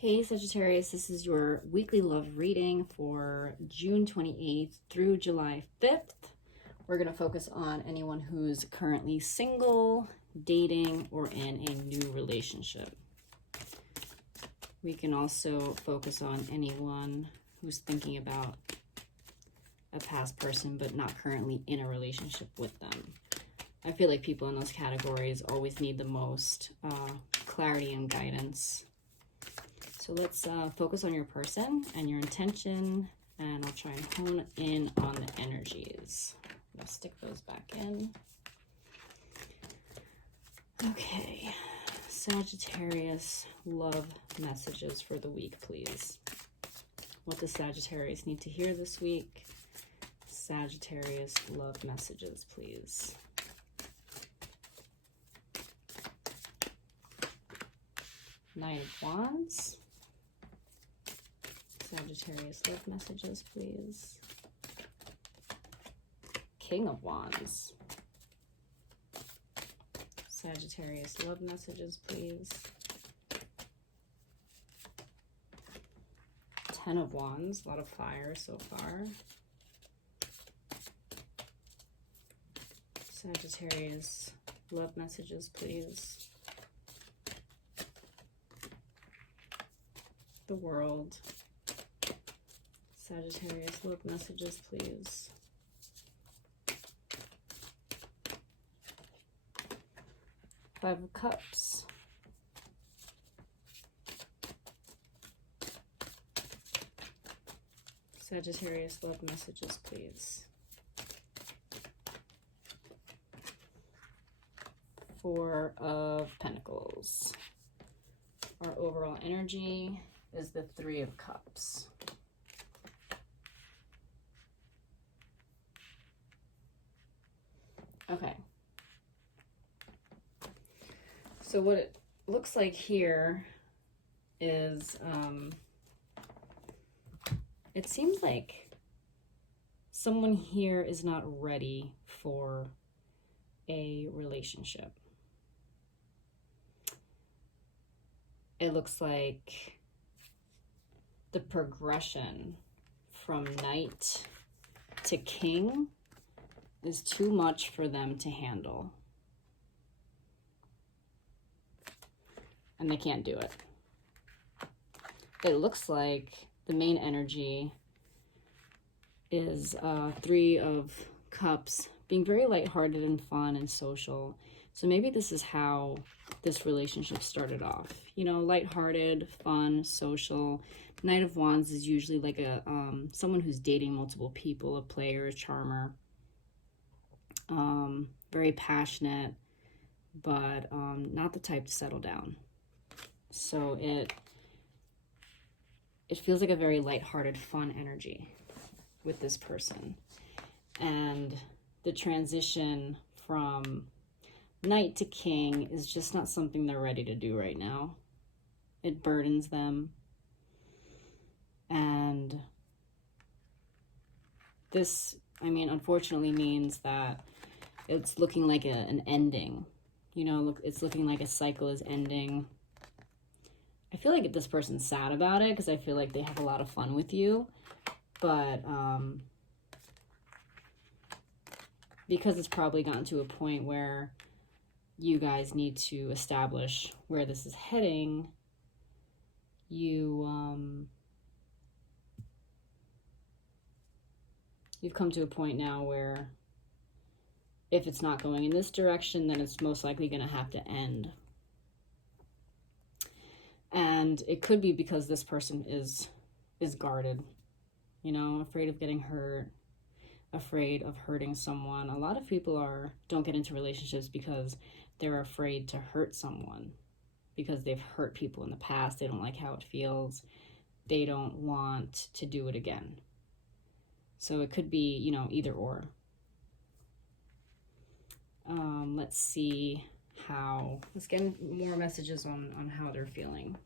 Hey Sagittarius, this is your weekly love reading for June 28th through July 5th. We're going to focus on anyone who's currently single, dating, or in a new relationship. We can also focus on anyone who's thinking about a past person but not currently in a relationship with them. I feel like people in those categories always need the most clarity and guidance. So let's focus on your person and your intention, and I'll try and hone in on the energies. I'm gonna stick those back in. Okay, Sagittarius, love messages for the week, please. What does Sagittarius need to hear this week? Sagittarius, love messages, please. Knight of Wands. Sagittarius, love messages, please. King of Wands. Sagittarius, love messages, please. Ten of Wands, a lot of fire so far. Sagittarius, love messages, please. The World. Sagittarius, love messages, please. Five of Cups. Sagittarius, love messages, please. Four of Pentacles. Our overall energy is the Three of Cups. Okay. So what it looks like here is, it seems like someone here is not ready for a relationship. It looks like the progression from Knight to King is too much for them to handle. And they can't do it. It looks like the main energy is Three of Cups, being very lighthearted and fun and social. So maybe this is how this relationship started off. You know, lighthearted, fun, social. Knight of Wands is usually like a someone who's dating multiple people, a player, a charmer. Very passionate, but not the type to settle down. So it feels like a very lighthearted, fun energy with this person. And the transition from Knight to King is just not something they're ready to do right now. It burdens them. And this, I mean, unfortunately means that it's looking like an ending. You know, it's looking like a cycle is ending. I feel like this person's sad about it because I feel like they have a lot of fun with you. But because it's probably gotten to a point where you guys need to establish where this is heading, you've come to a point now where if it's not going in this direction, then it's most likely going to have to end. And it could be because this person is guarded, you know, afraid of getting hurt, afraid of hurting someone. A lot of people don't get into relationships because they're afraid to hurt someone, because they've hurt people in the past. They don't like how it feels. They don't want to do it again. So it could be, you know, either or. Let's see let's get more messages on how they're feeling.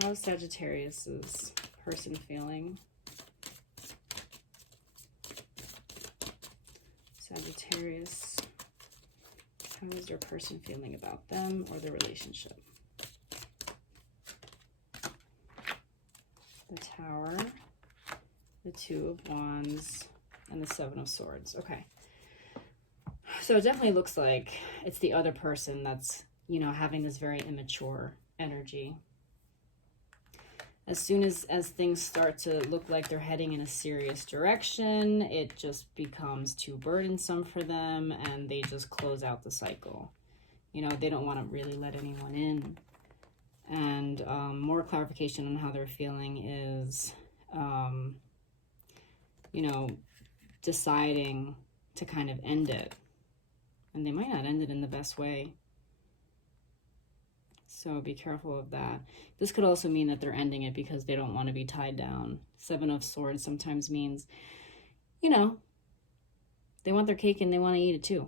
How's Sagittarius's person feeling? Sagittarius, how is their person feeling about them or their relationship? the Tower, the Two of Wands, and the Seven of Swords. Okay. So it definitely looks like it's the other person that's, you know, having this very immature energy. As soon as things start to look like they're heading in a serious direction, it just becomes too burdensome for them, and they just close out the cycle. You know, they don't want to really let anyone in. And more clarification on how they're feeling is, you know, deciding to kind of end it. And they might not end it in the best way. So be careful of that. This could also mean that they're ending it because they don't want to be tied down. Seven of Swords sometimes means, you know, they want their cake and they want to eat it too.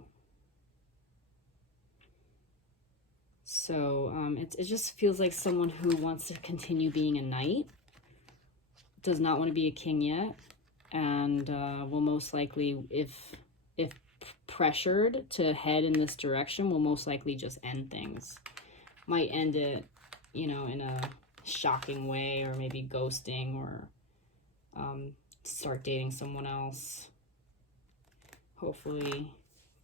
So it just feels like someone who wants to continue being a knight, does not want to be a king yet, and will most likely, if pressured to head in this direction, will most likely just end things. Might end it, you know, in a shocking way, or maybe ghosting, or start dating someone else. Hopefully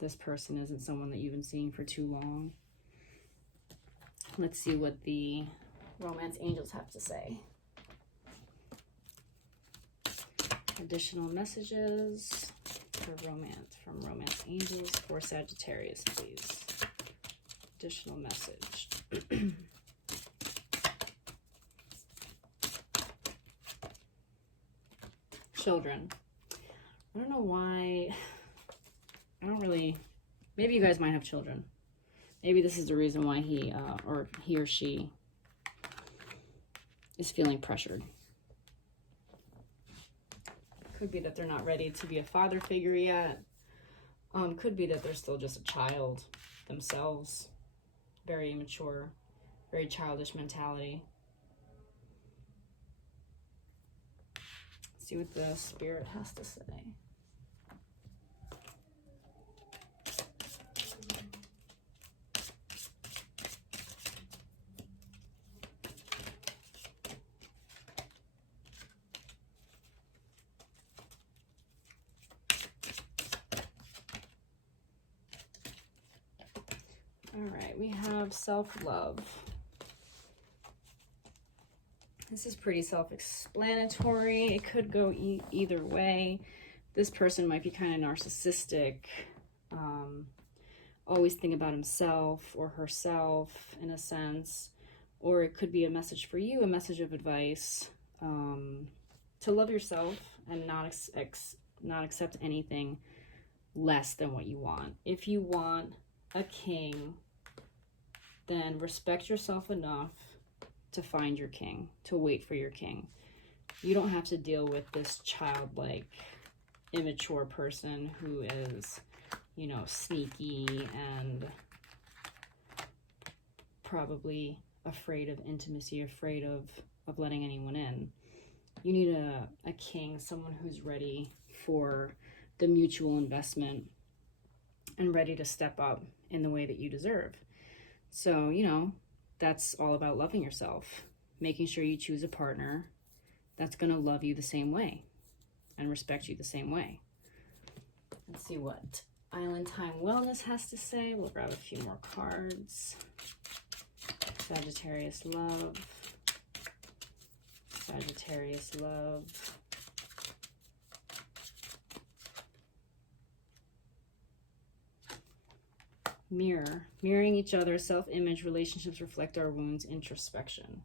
this person isn't someone that you've been seeing for too long. Let's see what the romance angels have to say. Additional messages for romance, from romance angels for Sagittarius, please. Additional message. Children. I don't know why. I don't really. Maybe you guys might have children. Maybe this is the reason why he or she is feeling pressured. Could be that they're not ready to be a father figure yet. Could be that they're still just a child themselves. Very immature, very childish mentality. Let's see what the Spirit has to say. All right, we have self-love. This is pretty self-explanatory. It could go either way. This person might be kind of narcissistic, always think about himself or herself in a sense, or it could be a message for you, a message of advice, to love yourself and not accept anything less than what you want. If you want a king, then respect yourself enough to find your king, to wait for your king. You don't have to deal with this childlike, immature person who is, you know, sneaky and probably afraid of intimacy, afraid of letting anyone in. You need a king, someone who's ready for the mutual investment and ready to step up in the way that you deserve. So, you know, that's all about loving yourself, making sure you choose a partner that's going to love you the same way and respect you the same way. Let's see what Island Time Wellness has to say. We'll grab a few more cards. Sagittarius love. Sagittarius love. Mirroring each other, self-image, relationships reflect our wounds, introspection.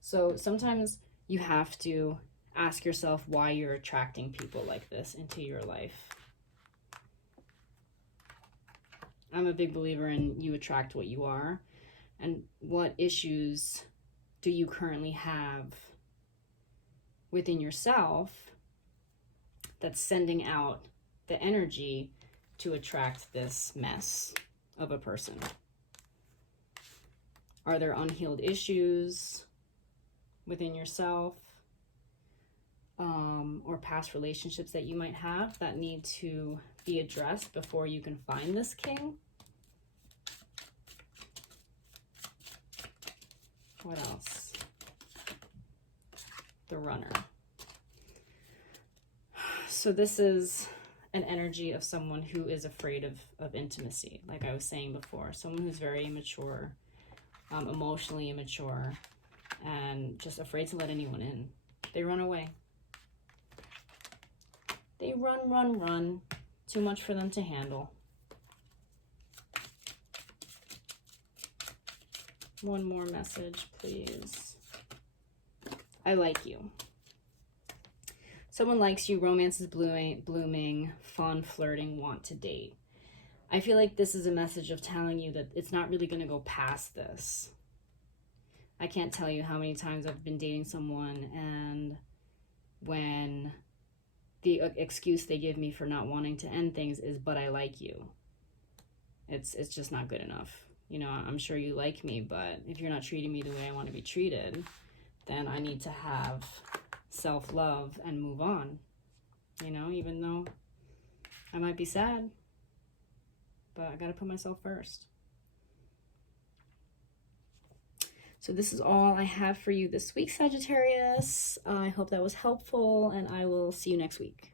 So sometimes you have to ask yourself why you're attracting people like this into your life. I'm a big believer in you attract what you are. And what issues do you currently have within yourself that's sending out the energy to attract this mess of a person? Are there unhealed issues within yourself, or past relationships that you might have that need to be addressed before you can find this king? What else? the Runner. So this is an energy of someone who is afraid of intimacy, like I was saying before. Someone who's very immature, emotionally immature, and just afraid to let anyone in. They run away. They run. Too much for them to handle. One more message, please. I like you. Someone likes you, romance is blooming, fun, flirting, want to date. I feel like this is a message of telling you that it's not really going to go past this. I can't tell you how many times I've been dating someone, and when the excuse they give me for not wanting to end things is, but I like you. It's just not good enough. You know, I'm sure you like me, but if you're not treating me the way I want to be treated, then I need to have self-love and move on. You know, even though I might be sad, but I gotta put myself first. So this is all I have for you this week, Sagittarius. I hope that was helpful, and I will see you next week.